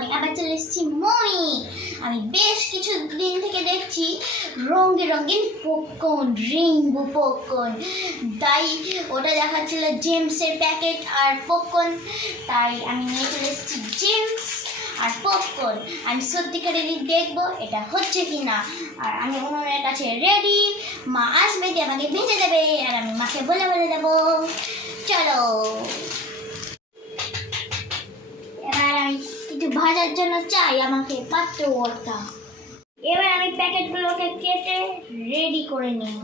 আমি আবার চলে এসেছি মমি। আমি বেশ কিছু দিন থেকে দেখছি রঙে রঙিন পপকর্ন রেইনবো পপকর্ন তাই ওটা দেখাচ্ছিল জেমসের প্যাকেট আর পপকর্ন তাই আমি নিয়ে চলে এসেছি জেমস আর পপকর্ন আমি সত্যিকারেরই দেখব এটা হচ্ছে কি না আর আমি উনুনের কাছে রেডি মা আসবে দিয়ে আমাকে ভেজে দেবে। আর আমি মাকে বলে বলে দেবো। চলো। কিছু ভাজার জন্য চাই আমাকে পাত্র ওটা এবার আমি প্যাকেটগুলোকে কেটে রেডি করে নিই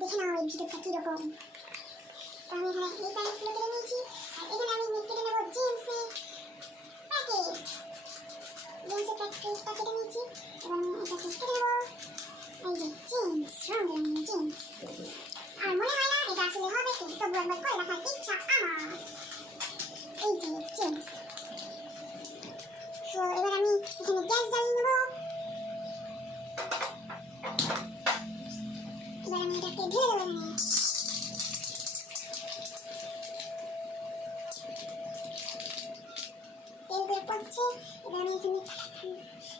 দেখে নাও এই প্যাকেটগুলো কেটে নেব আর মনে হয় না এটা আসলে হবে কিন্তু তবু একবার করে রাখার ইচ্ছা আমার এই যে জিন্স তো এবার আমি এখানে গ্যাস জ্বালিয়ে নেব এবার আমি এটাকে ঢেলে দেবো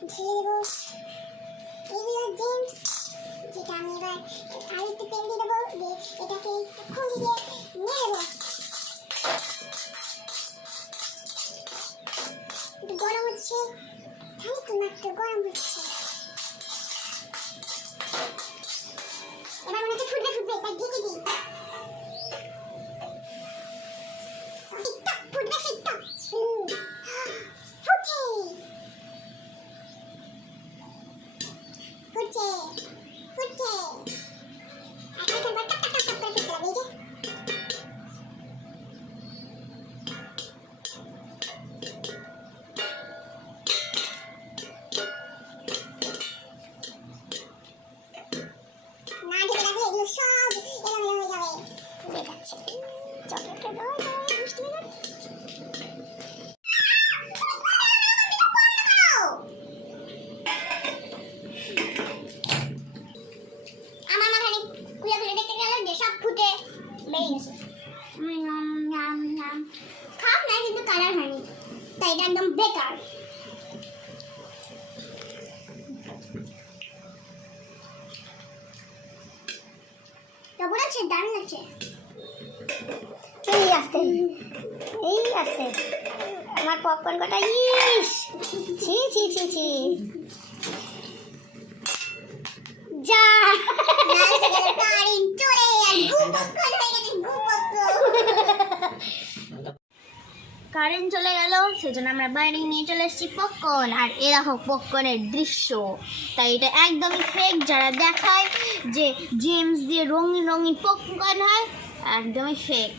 ঢেলে দেবো এগুলো জেমস গরম হচ্ছে। খানিকটা মাত্র গরম হচ্ছে। এবার মনে হচ্ছে ফুটবে ফুটবে তাই ঢেকে দিই। না আমার মাথায় যে সব ফুটে বেরিয়ে গেছে নাম না কিন্তু কালার হয়নি তাই এটা একদম বেকার দারুণ এই আসতে এই আসতে। আমার পপকর্ন কটা ইস! ছি ছি ছি ছি। যা কারেন্ট চলে গু পপকর্ন হয়ে গেছে গু পপকর্ন কারেন্ট চলে গেল সেজন্য আমরা বাইরে নিয়ে চলে এসেছি পপকর্ন। আর এ দেখো পপকর্নের দৃশ্য। তাই এটা একদমই ফেক যারা দেখায় যে জেমস দিয়ে রঙিন রঙিন পপকর্ন হয় একদমই ফেক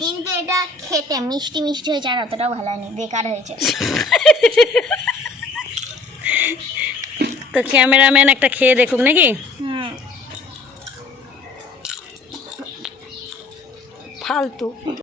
কিন্তু এটা খেতে মিষ্টি মিষ্টি হয়েছে আর অতটাও ভালো হয়নি বেকার হয়েছে। তো ক্যামেরাম্যান একটা খেয়ে দেখুক নাকি? হুম। ফালতু।